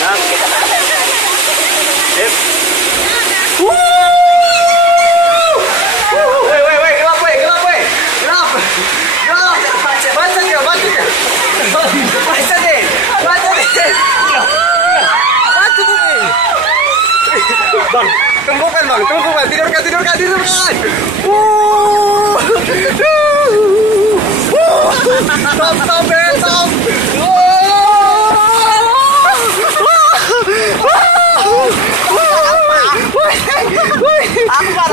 Nah. Sip. Woi, gelap, woi, gelap, woi. Gelap. Gelap. Baca dia, baca dia. Baca deh. Baca deh. Baca deh. Bang, tunggukan bang, tunggukan. Tidurkan, tidurkan, tidurkan. Stop, stop, stop. Apa?